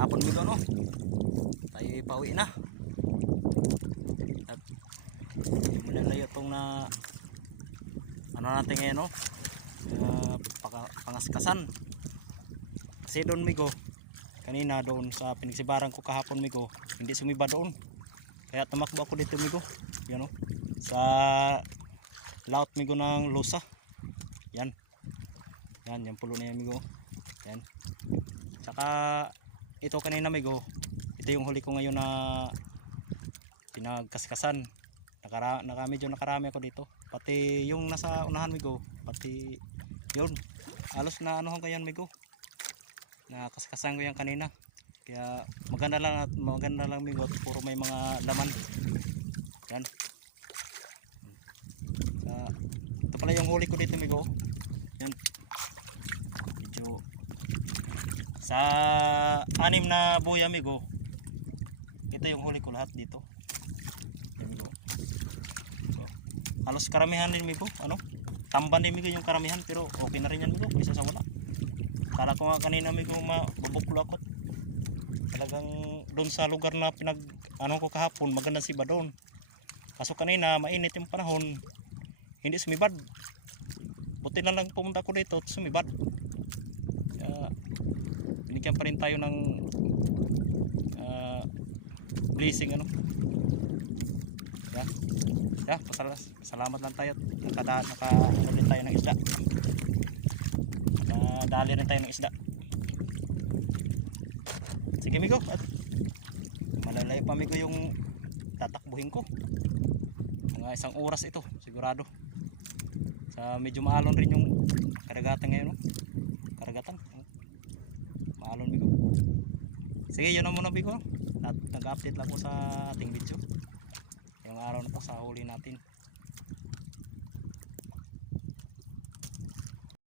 hapon migo no. Tayo pauwi na. At mula layo tong na ano natin ngayon no. Pangaskasan. Kasi doon migo, kanina doon sa pinagsibaran ko kahapon migo, hindi sumiba doon. Kaya tumakbo ako dito migo. Yan no. Sa laut migo ng lusa. Yan. Yan, yung pulo na yan migo. Yan. Saka ito kanina migo, ito yung huli ko ngayon na pinagkaskasan. Medyo nakarami ako dito. Pati yung nasa unahan migo, pati yun. Halos na ano ko yan migo. Nakaskasan ko yan kanina. Kaya maganda lang migo, puro may mga laman. Yan. Ito pala yung huli ko dito migo. Yan. Medyo sa 6 na buhay amigo, ito yung huli ko lahat dito. Amigo. So, halos karamihan din amigo, ano? Tamban din amigo yung karamihan, pero okay na rin yan amigo, kaysa sa wala. Kala ko nga kanina amigo mabubuklo ako. Talagang doon sa lugar na ano ko kahapon, maganda si doon. Kaso kanina mainit yung panahon, hindi sumibad. Buti na lang pumunta ko dito, sumibad. Binigyan pa rin tayo ng blessing ano. Salamat lang tayo. Nakadali rin tayo ng isda. Nakadali rin tayo ng isda. Sige amigo, at malalayo pa amigo yung tatakbuhin ko. Mga 1 oras ito sigurado. Sa medyo maalon rin yung karagatan ngayon no? Karagatan maalon migo. Sige yun na muna bigo. At nag-update lang po sa ating video yung araw na to sa huli natin.